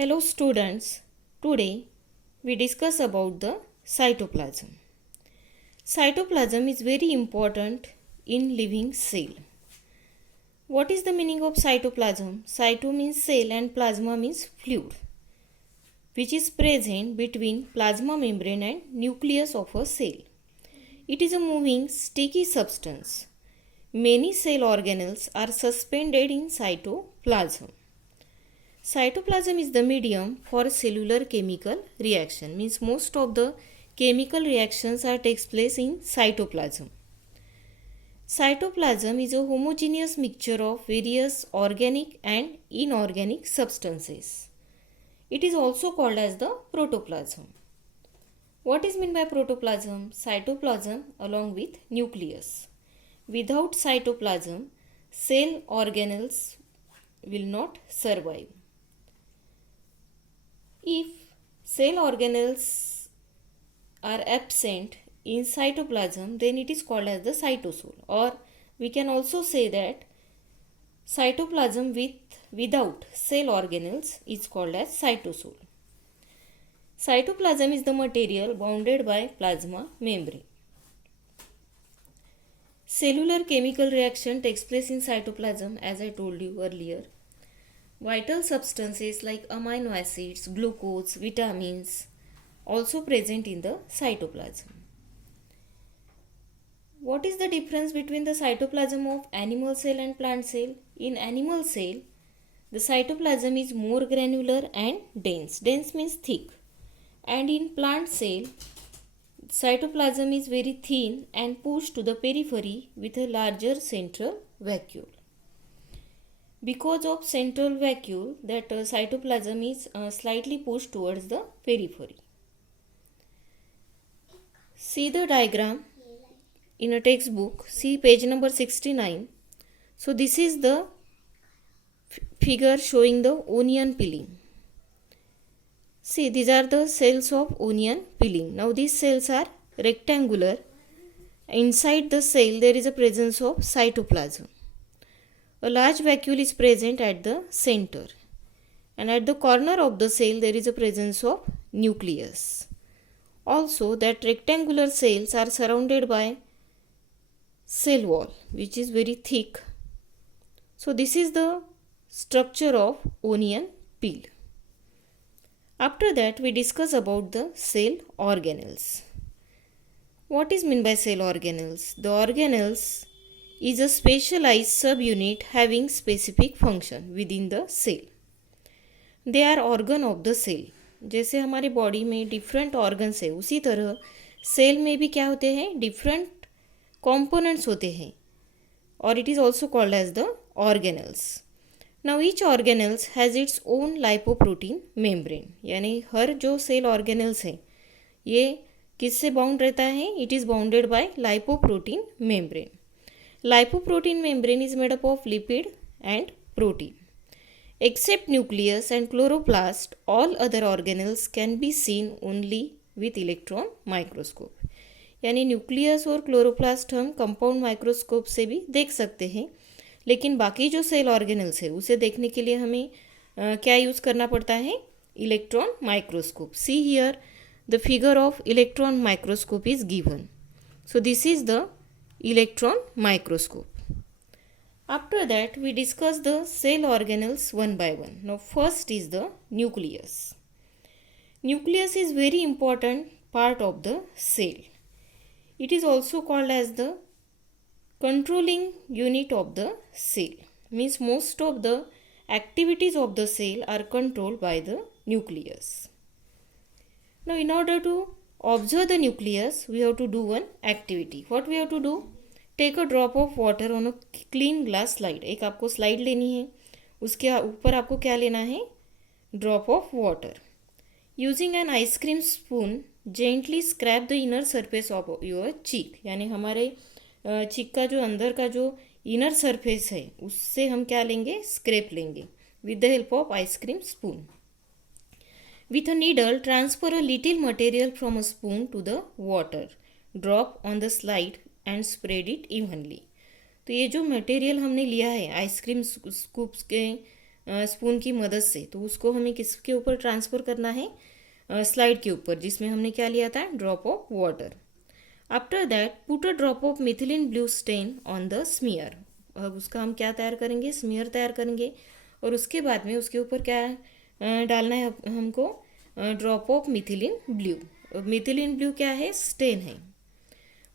Hello students, today we discuss about the cytoplasm. Cytoplasm is very important in living cell. What is the meaning of cytoplasm? Cyto means cell and plasma means fluid, which is present between plasma membrane and nucleus of a cell. It is a moving sticky substance. Many cell organelles are suspended in cytoplasm. Cytoplasm is the medium for cellular chemical reaction. Means most of the chemical reactions are takes place in cytoplasm. Cytoplasm is a homogeneous mixture of various organic and inorganic substances. It is also called as the protoplasm. What is meant by protoplasm? Cytoplasm along with nucleus. Without cytoplasm, cell organelles will not survive. If cell organelles are absent in cytoplasm, then it is called as the cytosol, or we can also say that cytoplasm without cell organelles is called as cytosol. Cytoplasm is the material bounded by plasma membrane. Cellular chemical reaction takes place in cytoplasm, as I told you earlier. Vital substances like amino acids, glucose, vitamins also present in the cytoplasm. What is the difference between the cytoplasm of animal cell and plant cell? In animal cell, the cytoplasm is more granular and dense. Dense means thick. And in plant cell, cytoplasm is very thin and pushed to the periphery with a larger central vacuole. Because of central vacuole, that cytoplasm is slightly pushed towards the periphery. See the diagram in a textbook. See page number 69. So this is the figure showing the onion peeling. See, these are the cells of onion peeling. Now these cells are rectangular. Inside the cell there is a presence of cytoplasm. A large vacuole is present at the center, and at the corner of the cell there is a presence of nucleus. Also, that rectangular cells are surrounded by cell wall, which is very thick. So this is the structure of onion peel. After that, we discuss about the cell organelles. What is meant by cell organelles? The organelles is a specialized subunit having specific function within the cell. They are organ of the cell. जैसे हमारे body में different organs है, उसी तरह cell में भी क्या होते हैं, डिफरेंट कॉम्पोनेंट्स होते हैं, और it is also called as the organelles. Now each organelles has its own lipoprotein membrane. यानी हर जो सेल ऑर्गेनल्स हैं ये किससे बाउंड रहता है? It is bounded by lipoprotein membrane. Lipoprotein membrane is made up of lipid and protein. Except nucleus and chloroplast, all other organelles can be seen only with electron microscope. यानी nucleus और chloroplast हम compound microscope से भी देख सकते हैं, लेकिन बाकी जो सेल ऑर्गेनल्स है उसे देखने के लिए हमें क्या यूज़ करना पड़ता है? Electron microscope. See here the figure of electron microscope is given. So this is the electron microscope. After that, we discuss the cell organelles one by one. Now first is the nucleus. Nucleus is very important part of the cell. It is also called as the controlling unit of the cell. Means most of the activities of the cell are controlled by the nucleus. Now in order to observe the nucleus, we have to do one activity. What we have to do? Take a drop of water on a clean glass slide. एक आपको slide लेनी है, उसके ऊपर आपको क्या लेना है? Drop of water. Using an ice cream spoon gently scrap the inner surface of your cheek. यानी हमारे चीक का जो अंदर का जो इनर सरफेस है उससे हम क्या लेंगे? स्क्रैप लेंगे with the help of ice cream spoon. With a needle, transfer a little material from a spoon to the water. Drop on the slide and spread it evenly. तो ये जो मटेरियल हमने लिया है आइसक्रीम स्कूप्स के spoon की मदद से, तो उसको हमें किसके ऊपर ट्रांसफ़र करना है, स्लाइड के ऊपर, जिसमें हमने क्या लिया था, drop of water. After that put a drop of methylene blue stand on the smear. अब उसका हम क्या तैयार करेंगे, स्मीयर तैयार करेंगे. और उसके बाद में उसके ऊपर क्या डालना है हमको, drop of methylene blue. Methylene blue क्या है, स्टेन है.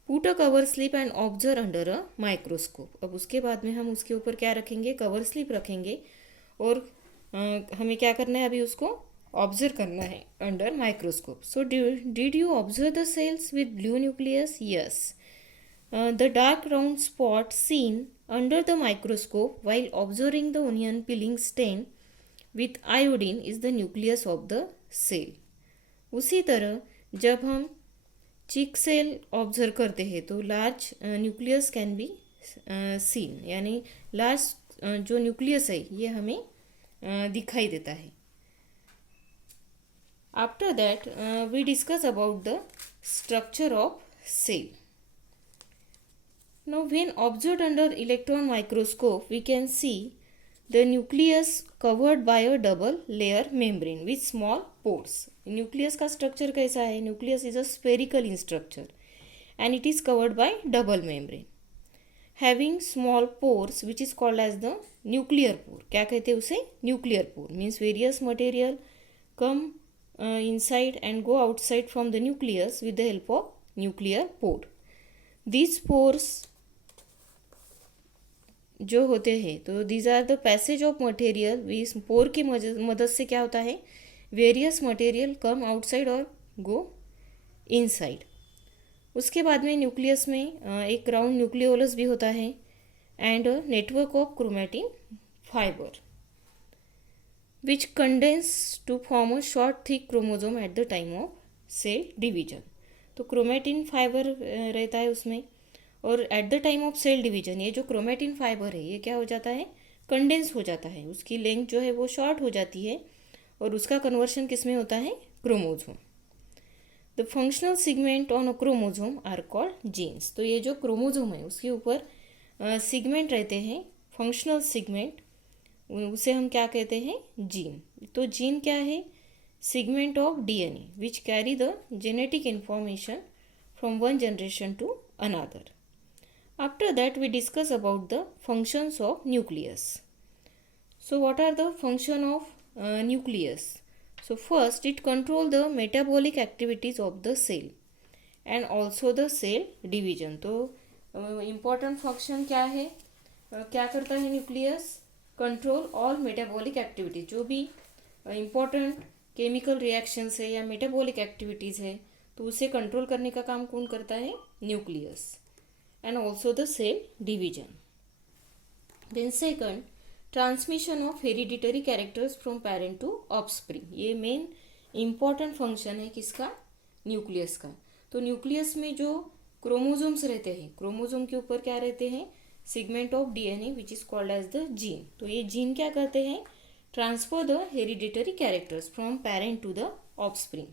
Put a cover slip and observe under a microscope. अब उसके बाद में हम उसके ऊपर क्या रखेंगे, कवर स्लिप रखेंगे. और हमें क्या करना है, अभी उसको ऑब्जर्व करना है under microscope. So did you observe the cells with blue nucleus? Yes. The dark round spot seen under the microscope while observing the onion peeling stain with iodine is the nucleus of the cell. उसी तरह जब हम चिक cell observe करते हैं तो large nucleus can be seen, यानी large जो न्यूक्लियस है ये हमें दिखाई देता है. After that we discuss about the structure of cell. Now when observed under electron microscope we can see the nucleus covered by a double layer membrane with small pores. Nucleus का structure कैसा है, nucleus is a spherical in structure and it is covered by double membrane having small pores which is called as the nuclear pore. क्या कहते हैं उसे, nuclear pore means various material come inside and go outside from the nucleus with the help of nuclear pore. These pores जो होते हैं, तो these are the passage of material. इस pore की मदद से क्या होता है, वेरियस मटेरियल कम आउटसाइड और गो इनसाइड. उसके बाद में न्यूक्लियस में एक राउंड न्यूक्लियोलस भी होता है and network of chromatin fibre which condense to form a short thick chromosome at the time of cell division. तो क्रोमैटिन फाइबर रहता है उसमें, और at the time of cell division ये जो क्रोमैटिन फाइबर है ये क्या हो जाता है, कंडेंस हो जाता है. उसकी लेंथ जो है वो शॉर्ट हो जाती है और उसका कन्वर्शन किस में होता है, chromosome. The functional segment on a chromosome are called genes. तो ये जो क्रोमोजोम है उसके ऊपर सिगमेंट रहते हैं, फंक्शनल सिगमेंट, उसे हम क्या कहते हैं, जीन. तो जीन क्या है, segment of DNA which carry the genetic information from one generation to another. After that we discuss about the functions of nucleus. So what are the function of nucleus? So first it control the metabolic activities of the cell and also the cell division. तो important function क्या है, क्या करता है nucleus, control all metabolic activities. जो भी important chemical reactions है या मेटाबॉलिक एक्टिविटीज़ है तो उसे कंट्रोल करने का काम कौन करता है, nucleus. And also the cell division. Then second, transmission of hereditary characters from parent to offspring. ये मेन important function है किसका, न्यूक्लियस का. तो न्यूक्लियस में जो क्रोमोजोम्स रहते हैं, क्रोमोजोम के ऊपर क्या रहते हैं, segment of DNA which is called as the gene. तो ये जीन क्या करते हैं, transfer the hereditary characters from parent to the offspring.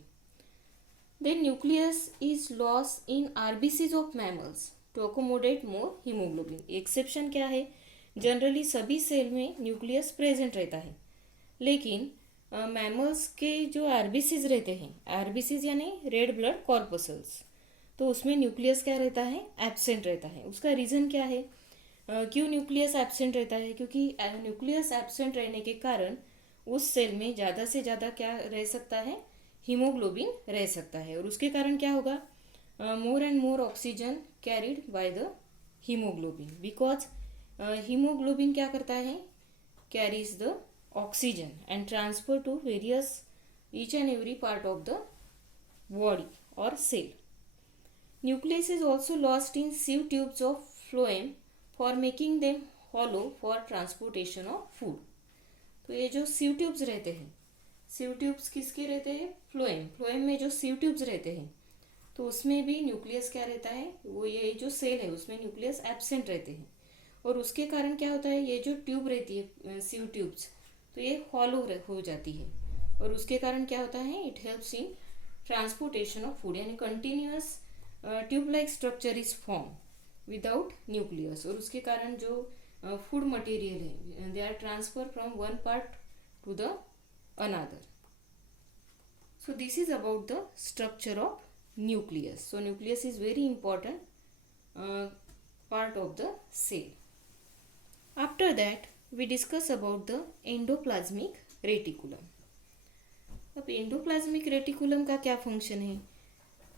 Then nucleus is loss in RBCs of mammals to accommodate more haemoglobin. Exception क्या है, generally सभी cell में nucleus present रहता है, लेकिन मैमल्स के जो आरबीसीज रहते हैं, आरबीसीज यानी रेड ब्लड कॉर्पसल्स, तो उसमें न्यूक्लियस क्या रहता है, एब्सेंट रहता है. उसका रीज़न क्या है, क्यों न्यूक्लियस एब्सेंट रहता है, क्योंकि न्यूक्लियस एब्सेंट रहने के कारण उस सेल में ज़्यादा से ज़्यादा क्या रह सकता है, हीमोग्लोबिन रह सकता है. और उसके कारण क्या होगा, more and more oxygen carried by the hemoglobin because hemoglobin क्या करता है, carries the oxygen and transfer to various each and every part of the body or cell. Nucleus is also lost in sieve tubes of phloem for making them hollow for transportation of food. तो ये जो sieve tubes रहते हैं, sieve tubes किसके रहते हैं, phloem. phloem में जो sieve tubes रहते हैं तो उसमें भी न्यूक्लियस क्या रहता है, वो ये जो सेल है उसमें न्यूक्लियस एब्सेंट रहते हैं. और उसके कारण क्या होता है, ये जो ट्यूब रहती है सीव ट्यूब्स, तो ये हॉलो हो जाती है. और उसके कारण क्या होता है, it helps in transportation of food, यानी continuous tube like structure is form without nucleus. और उसके कारण जो फूड मटेरियल है, they are transfer from one part to the another. So this is about the structure of nucleus. So nucleus is very important part of the cell. After that we discuss about the endoplasmic reticulum. अब endoplasmic reticulum का क्या function है,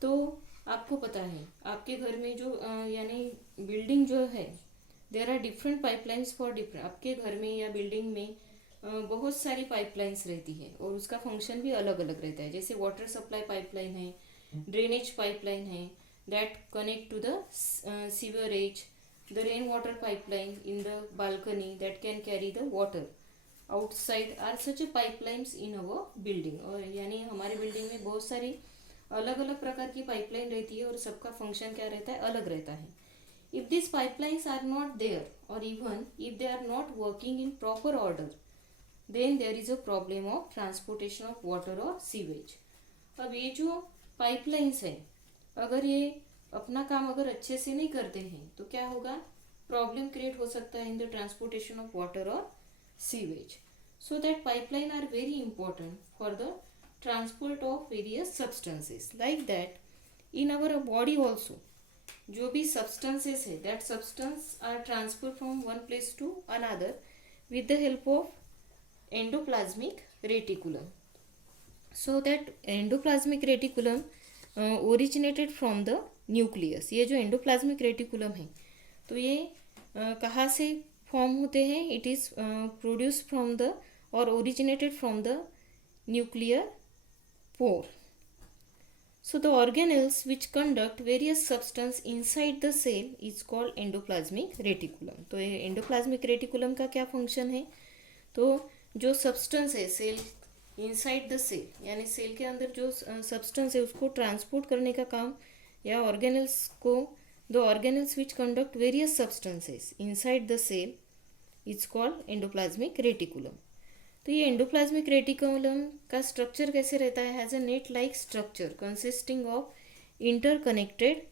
तो आपको पता है आपके घर में जो यानी बिल्डिंग जो है, there are different pipelines for different. आपके घर में या बिल्डिंग में बहुत सारी पाइपलाइंस रहती है और उसका फंक्शन भी अलग अलग रहता है. जैसे वाटर सप्लाई पाइपलाइन है, ड्रेनेज पाइपलाइन है, that connect to the sewerage, the rain water pipeline in the balcony that can carry the water outside or such a pipelines in our building. और यानी हमारे बिल्डिंग में बहुत सारी अलग अलग प्रकार की पाइपलाइन रहती है और सबका फंक्शन क्या रहता है, अलग रहता है. If this pipelines are not there और even if they are not working in proper order, then there is a problem of transportation of water or sewage. अब ये जो पाइपलाइंस है, अगर ये अपना काम अगर अच्छे से नहीं करते हैं तो क्या होगा, प्रॉब्लम क्रिएट हो सकता है in the transportation of water और sewage. So that pipeline are very important for the transport of various substances. Like that in our body also जो भी सब्सटेंसेस है, that substance are transfer from one place to another with the help of endoplasmic reticulum. So that endoplasmic reticulum originated from the nucleus. ये जो endoplasmic reticulum है तो ये कहाँ से फॉर्म होते हैं, it is produce from the और originated from the nuclear pore. So the organelles which conduct various substance inside the cell is called endoplasmic reticulum. तो ये endoplasmic reticulum का क्या फंक्शन है, तो जो सब्सटेंस है सेल इनसाइड द सेल, यानी सेल के अंदर जो सब्सटेंस है उसको ट्रांसपोर्ट करने का काम, या ऑर्गेनल्स को, the organelles which conduct various substances inside the cell is called endoplasmic reticulum. तो ये एंडोप्लाज्मिक रेटिकुलम का स्ट्रक्चर कैसे रहता है, has a net like structure consisting of interconnected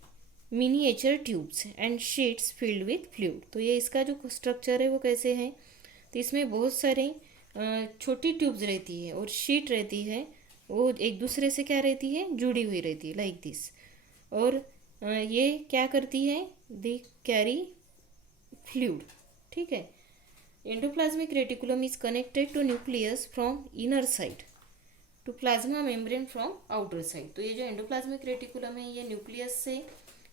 miniature tubes and sheets filled with fluid. तो ये इसका जो स्ट्रक्चर है वो कैसे है, तो इसमें बहुत सारे छोटी ट्यूब्स रहती है और शीट रहती है, वो एक दूसरे से क्या रहती है, जुड़ी हुई रहती है लाइक दिस. और ये क्या करती है, दे कैरी फ्लूइड. ठीक है. Endoplasmic reticulum is connected to nucleus from inner side to plasma membrane from outer side. तो ये जो एंडोप्लाज्मिक रेटिकुलम है ये न्यूक्लियस से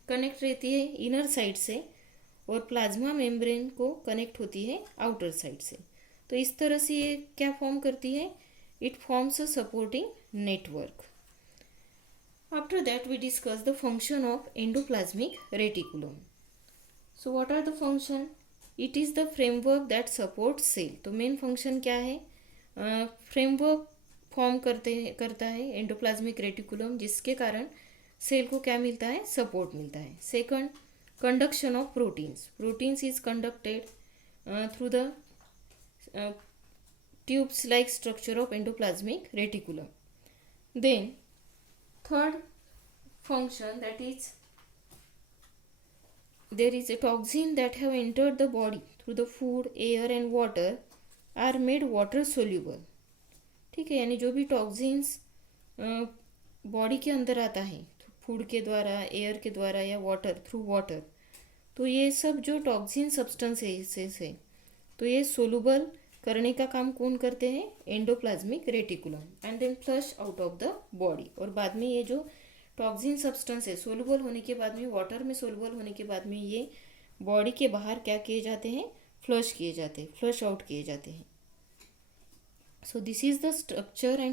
कनेक्ट रहती है इनर साइड से और प्लाज्मा मेम्ब्रेन को कनेक्ट होती है आउटर साइड से. तो इस तरह से ये क्या फॉर्म करती है, it forms a supporting network. After that we discuss the function of endoplasmic reticulum. So what are the function, it is the framework that support cell. तो मेन फंक्शन क्या है, फ्रेमवर्क फॉर्म करता है endoplasmic reticulum, जिसके कारण cell को क्या मिलता है, सपोर्ट मिलता है. Second, conduction of proteins. Proteins is conducted through the tubes like structure of endoplasmic reticulum. Then third function, that is there is a toxin that have entered the body through the food, air and water are made water soluble. ठीक है, यानी जो भी toxins body के अंदर आता है food के द्वारा, एयर के द्वारा या वाटर थ्रू वाटर, तो ये सब जो टॉक्सिन सब्सटेंसेस है तो ये सोलूबल करने का काम कौन करते हैं, endoplasmic reticulum, and then flush out of the body. और बाद में ये जो टॉक्सिन सब्सटेंस है सोलूबल होने के बाद में, वाटर में सोलूबल होने के बाद में ये बॉडी के बाहर क्या किए जाते हैं, फ्लश किए जाते हैं, फ्लश आउट किए जाते हैं. So this is the structure and